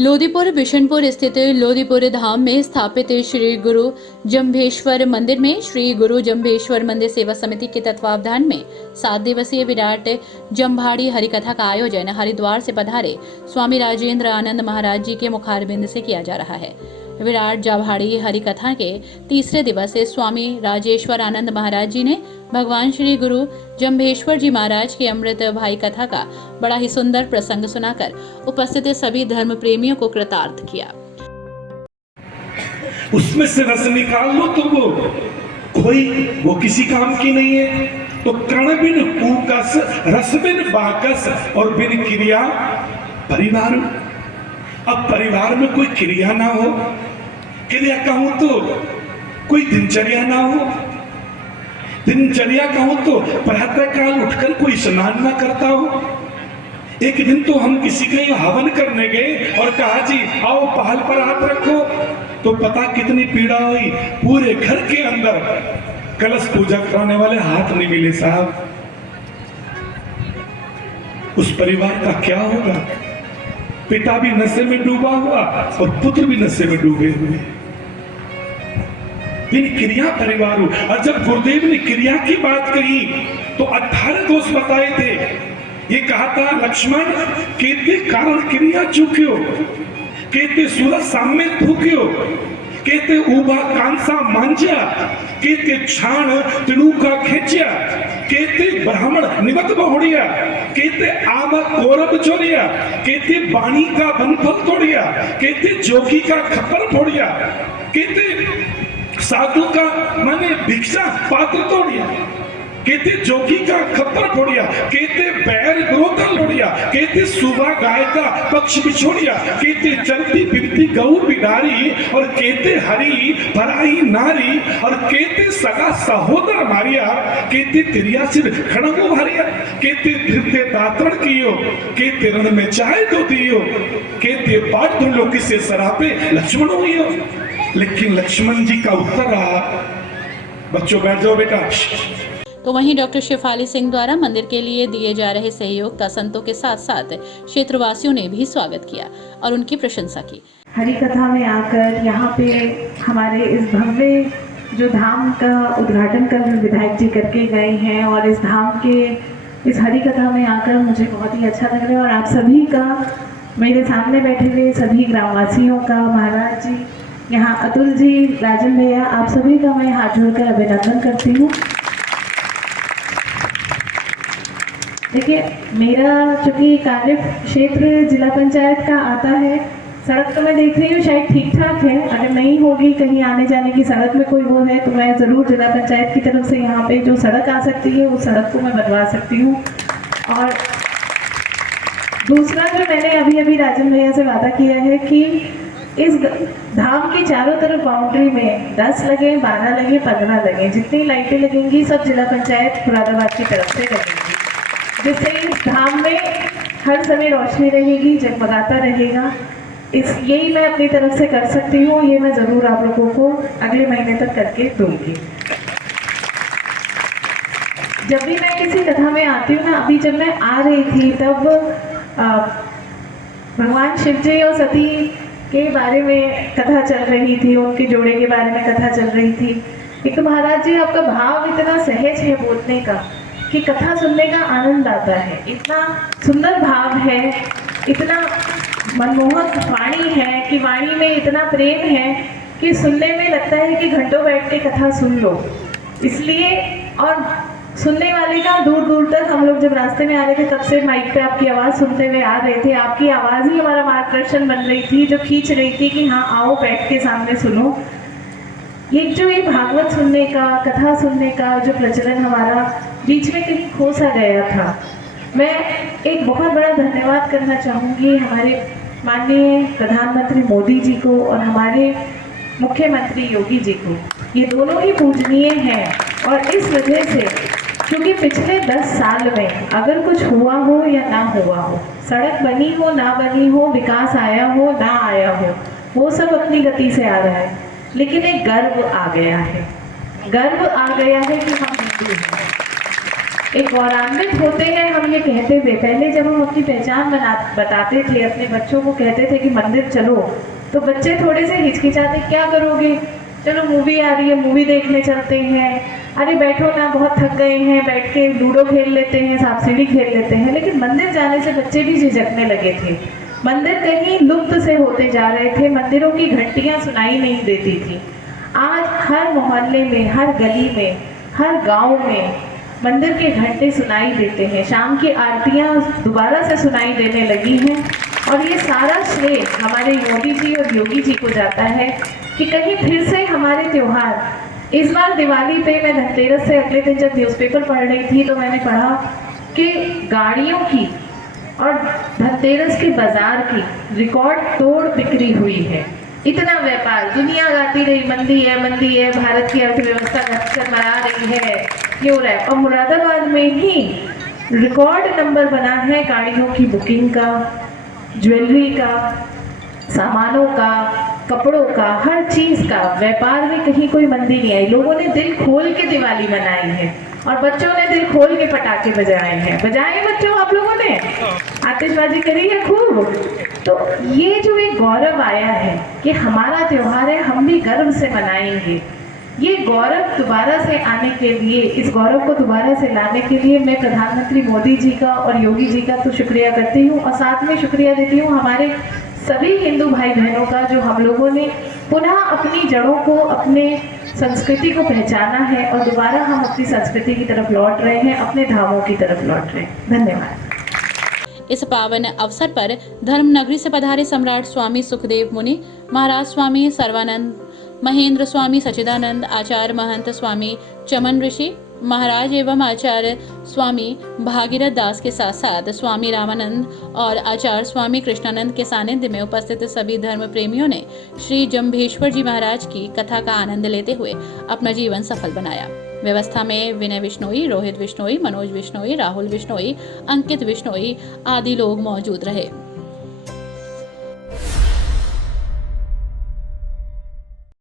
लोदीपुर बिशनपुर स्थित लोदीपुर धाम में स्थापित श्री गुरु जम्भेश्वर मंदिर में श्री गुरु जम्भेश्वर मंदिर सेवा समिति के तत्वावधान में 7 दिवसीय विराट जम्भाड़ी हरिकथा का आयोजन हरिद्वार से पधारे स्वामी राजेंद्र आनंद महाराज जी के मुखारबिंद से किया जा रहा है। विराट जम्भाड़ी हरिकथा के तीसरे दिवस स्वामी राजेश्वर आनंद महाराज जी ने भगवान श्री गुरु जम्भेश्वर जी महाराज की अमृत भाई कथा का बड़ा ही सुंदर प्रसंग सुनाकर उपस्थित सभी धर्म प्रेमियों को कृतार्थ किया। उसमें से रस निकाल लो तो वो किसी काम की नहीं है। तो कण बिन पूकस रस बिन बाकस और बिन क्रिया परिवार। अब परिवार में कोई क्रिया ना हो, क्रिया कहूं तो कोई दिनचर्या ना हो, दिनचर्या कहूं तो प्रातः काल उठकर कोई स्नान ना करता हो। एक दिन तो हम किसी का हवन करने गए और कहा जी आओ पहल पर हाथ रखो, तो पता कितनी पीड़ा हुई। पूरे घर के अंदर कलश पूजा कराने वाले हाथ नहीं मिले साहब। उस परिवार का क्या होगा? पिता भी नशे में डूबा हुआ और पुत्र भी नशे में डूबे हुए। इन क्रिया परिवार हो। और जब गुरुदेव ने क्रिया की बात कही तो 18 दोष बताए थे। ये कहा था लक्ष्मण केते कारण क्रिया चुक्यो, केते सूरज सामने थूक्यो, केते उबा कांसा मांझा, केते छाण तिणु का खेचा, केते ब्राह्मण निवत बहुड़िया, केते आवा कौरव चोरिया, केते बाणी का बनफल तोड़िया, केते जोगी का खप्पर फोड़िया, केते साधु का माने भिक्षा पात्र तोड़िया, केते जोगी का खप्पर फोड़िया, केते बैर विरोध लोड़िया, केते सुबह गाय का पक्ष बिछोड़िया, केते चलती फिरती गऊ बिडारी, और केते हरी भराई नारी, और केते सगा सहोदर मारिया, केते तिरिया सिर खड़गो भारिया, केते फिरते दातरण कियो, केते रण में चाय दो दियो, केते बाट तुम लोग किसे सरापे लक्ष्मण हुई। लेकिन लक्ष्मण जी का उत्तर रहा, बच्चों बैठ जाओ बेटा। तो वहीं डॉक्टर शेफाली सिंह द्वारा मंदिर के लिए दिए जा रहे सहयोग का संतों के साथ साथ क्षेत्रवासियों ने भी स्वागत किया और उनकी प्रशंसा की। हरि कथा में आकर यहाँ पे हमारे इस भव्य जो धाम का उद्घाटन कर विधायक जी करके गए हैं, और इस धाम के इस हरि कथा में आकर मुझे बहुत ही अच्छा लग रहा है। और आप सभी का, मेरे सामने बैठे हुए सभी ग्रामवासियों का, महाराज जी, यहाँ अतुल जी, राजन भैया, आप सभी का मैं हाथ जोड़कर अभिनंदन करती हूँ। देखिए, मेरा चूँकि कार्य क्षेत्र जिला पंचायत का आता है, सड़क तो मैं देख रही हूँ शायद ठीक ठाक है। अगर नहीं होगी कहीं आने जाने की सड़क में कोई वो है तो मैं ज़रूर जिला पंचायत की तरफ से यहाँ पे जो सड़क आ सकती है उस सड़क को मैं बनवा सकती हूँ। और दूसरा जो मैंने अभी राजन भैया से वादा किया है कि इस धाम की चारों तरफ बाउंड्री में 10 लगे, 12 लगे, 15 लगे, जितनी लाइटें लगेंगी सब जिला पंचायत मुरादाबाद की तरफ से लगेंगी, जिससे इस धाम में हर समय रोशनी रहेगी, जगमगाता रहेगा। यही मैं अपनी तरफ से कर सकती हूँ। ये मैं ज़रूर आप लोगों को अगले महीने तक करके दूंगी। जब भी मैं किसी कथा में आती हूँ ना, अभी जब मैं आ रही थी तब भगवान शिव जी और सती के बारे में कथा चल रही थी, उनके जोड़े के बारे में कथा चल रही थी। एक तो महाराज जी आपका भाव इतना सहज है बोलने का कि कथा सुनने का आनंद आता है। इतना सुंदर भाव है, इतना मनमोहक वाणी है कि वाणी में इतना प्रेम है कि सुनने में लगता है कि घंटों बैठ के कथा सुन लो। इसलिए, और सुनने वाले का दूर दूर तक, हम लोग जब रास्ते में आ रहे थे तब से माइक पे आपकी आवाज़ सुनते हुए आ रहे थे। आपकी आवाज़ ही हमारा मार्गदर्शन बन रही थी, जो खींच रही थी कि हाँ आओ बैठ के सामने सुनो। ये भागवत सुनने का, कथा सुनने का जो प्रचलन हमारा बीच में कहीं खो सा गया था। मैं एक बहुत बड़ा धन्यवाद करना चाहूँगी हमारे माननीय प्रधानमंत्री मोदी जी को और हमारे मुख्यमंत्री योगी जी को। ये दोनों ही पूजनीय हैं, और इस वजह से क्योंकि पिछले 10 साल में अगर कुछ हुआ हो या ना हुआ हो, सड़क बनी हो ना बनी हो, विकास आया हो ना आया हो, वो सब अपनी गति से आ रहा है, लेकिन एक गर्व आ गया है। गर्व आ गया है कि हम हिंदू हैं। एक गौरवान्वित होते हैं हम ये कहते हुए। पहले जब हम अपनी पहचान बताते थे, अपने बच्चों को कहते थे कि मंदिर चलो, तो बच्चे थोड़े से हिचकिचाते, क्या करोगे, चलो मूवी आ रही है, मूवी देखने चलते हैं, अरे बैठो ना, बहुत थक गए हैं, बैठ के लूडो खेल लेते हैं, सांप सीढ़ी खेल लेते हैं। लेकिन मंदिर जाने से बच्चे भी झिझकने लगे थे। मंदिर कहीं लुप्त से होते जा रहे थे, मंदिरों की घंटियां सुनाई नहीं देती थी। आज हर मोहल्ले में, हर गली में, हर गांव में मंदिर के घंटे सुनाई देते हैं। शाम की आरतियां दोबारा से सुनाई देने लगी हैं। और ये सारा श्रेय हमारे मोदी जी और योगी जी को जाता है कि कहीं फिर से हमारे त्योहार, इस बार दिवाली पे मैं धनतेरस से अगले दिन जब न्यूज़पेपर पढ़ रही थी तो मैंने पढ़ा कि गाड़ियों की और धनतेरस के बाजार की रिकॉर्ड तोड़ बिक्री हुई है। इतना व्यापार, दुनिया गाती रही मंदी है, भारत की अर्थव्यवस्था घटकर मरा रही है, ये हो रहा है। और मुरादाबाद में ही रिकॉर्ड नंबर बना है गाड़ियों की बुकिंग का, ज्वेलरी का, सामानों का, कपड़ों का, हर चीज का व्यापार में कहीं कोई मंदी नहीं आई। लोगों ने दिल खोल के दिवाली मनाई है और बच्चों ने दिल खोल के पटाखे बजाए हैं। बजाए बच्चों आप लोगों ने, आतिशबाजी करी है खूब। तो ये जो एक गौरव आया है कि हमारा त्योहार है, हम भी गर्व से मनाएंगे, ये गौरव दोबारा से आने के लिए, इस गौरव को दोबारा से लाने के लिए मैं प्रधानमंत्री मोदी जी का और योगी जी का तो शुक्रिया करती हूँ, और साथ में शुक्रिया देती हूँ हमारे सभी हिंदू भाई बहनों का, जो हम लोगों ने पुनः अपनी जड़ों को, अपने संस्कृति को पहचाना है और दोबारा हम अपनी संस्कृति की तरफ लौट रहे हैं, अपने धामों की तरफ लौट रहे हैं। धन्यवाद। इस पावन अवसर पर धर्मनगरी से पधारे सम्राट स्वामी सुखदेव मुनि, महाराज स्वामी सर्वानंद, महेंद्र स्वामी सच्चिदानंद, आचार्य महंत स्वामी चमन ऋषि महाराज एवं आचार्य स्वामी भागीरथ दास के साथ साथ स्वामी रामानंद और आचार्य स्वामी कृष्णानंद के सानिध्य में उपस्थित सभी धर्म प्रेमियों ने श्री जम्भेश्वर जी महाराज की कथा का आनंद लेते हुए अपना जीवन सफल बनाया। व्यवस्था में विनय बिश्नोई, रोहित बिश्नोई, मनोज बिश्नोई, राहुल बिश्नोई, अंकित बिश्नोई आदि लोग मौजूद रहे।